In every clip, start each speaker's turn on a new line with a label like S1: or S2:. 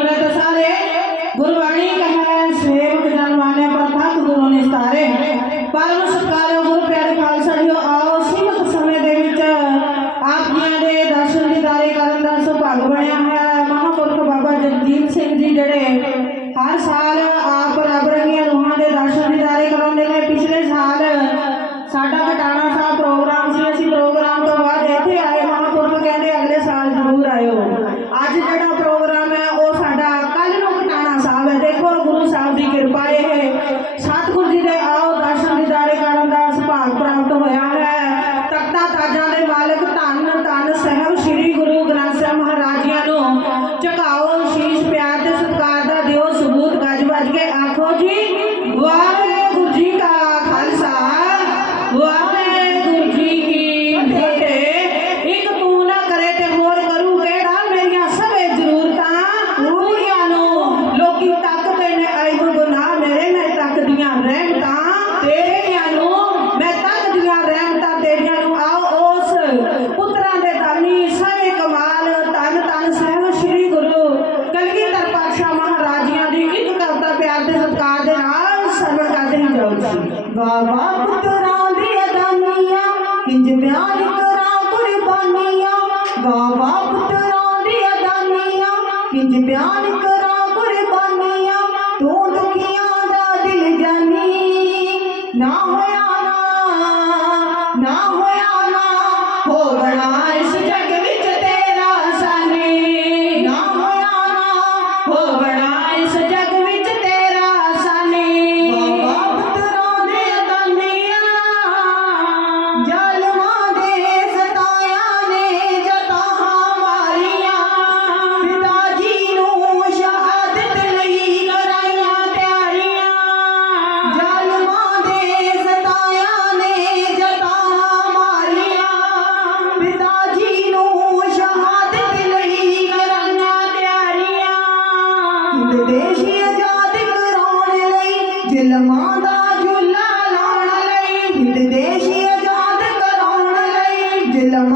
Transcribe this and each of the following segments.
S1: ਅੰਮ੍ਰਿਤ ਸਾਰੇ, ਗੁਰਬਾਣੀ ਕਹੈ ਸੇਵਕ ਜਨ ਮਾਨਿਆ ਪ੍ਰਥਾ ਗੁਰੂ ਨੇ ਸਤਾਰੇ। ਪਰਮ ਸਤਕਾਰਯੋਗ ਗੁਰ ਪਿਆਰੇ ਖਾਲਸਾ ਜੀਓ ਆਓ ਸੀਮਤ ਸਮੇਂ ਦੇ ਵਿੱਚ ਆਪ ਜੀਆਂ ਦੇ ਦਰਸ਼ਨ ਦਿਦਾਰੇ ਕਰਨ ਦਾ ਸੁਭਾਗ ਬਣਿਆ ਹੈ। ਮਹਾਂਪੁਰਖ ਬਾਬਾ ਜਗਜੀਤ ਸਿੰਘ ਜੀ ਜਿਹੜੇ ਹਰ ਸਾਲ ਆਪ ਰੱਬ ਰੰਗੀਆਂ ਰੂਹਾਂ ਦੇ ਦਰਸ਼ਨ ਦਿਦਾਰੇ ਕਰਾਉਂਦੇ ਨੇ ਪਿਛਲੇ 不要你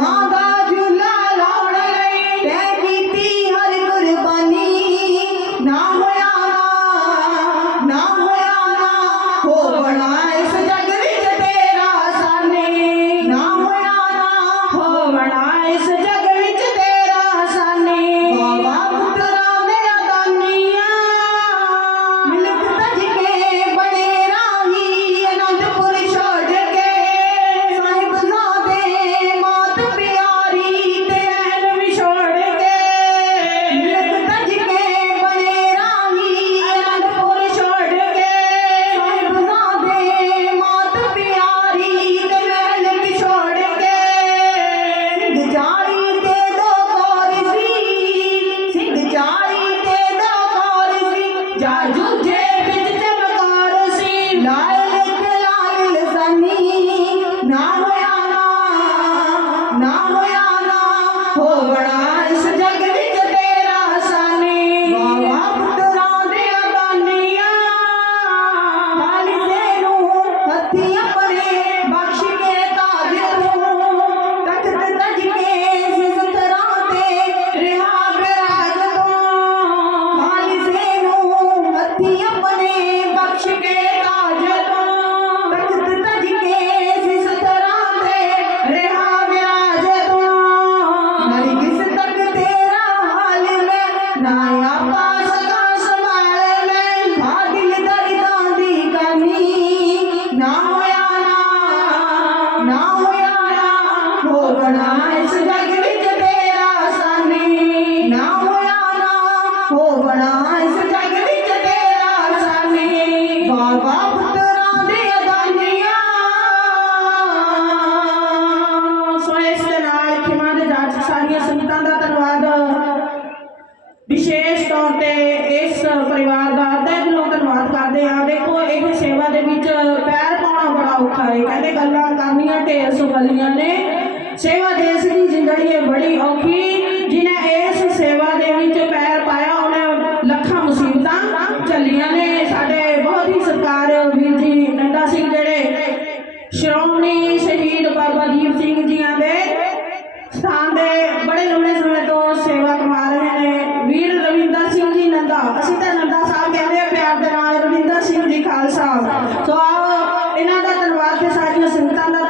S1: on. होया होवड़ा ਸਾਰੀਆਂ ਸੰਗਤਾਂ ਦਾ ਧੰਨਵਾਦ। ਵਿਸ਼ੇਸ਼ ਤੌਰ ਤੇ ਇਸ ਪਰਿਵਾਰ ਦਾ ਤਹਿ ਦਿਲੋਂ ਧੰਨਵਾਦ ਕਰਦੇ ਆ ਦੇਖੋ, ਇਹ ਸੇਵਾ ਦੇ ਵਿੱਚ ਪੈਰ ਪਾਉਣਾ ਬੜਾ ਔਖਾ ਹੈ। ਕਹਿੰਦੇ ਗੱਲਾਂ ਕਰਨੀਆਂ ਢੇਰ ਸੋ ਗੱਲੀਆਂ ਨੇ। ਸੇਵਾ ਦੇਸ਼ ਦੀ ਜ਼ਿੰਦੜੀ ਹੈ ਬੜੀ ਔਖੀ, ਜਿਨ੍ਹਾਂ ਇਸ ਸੇਵਾ ਦੇ ਵਿੱਚ ਪੈਰ ਸਾਰੀਆਂ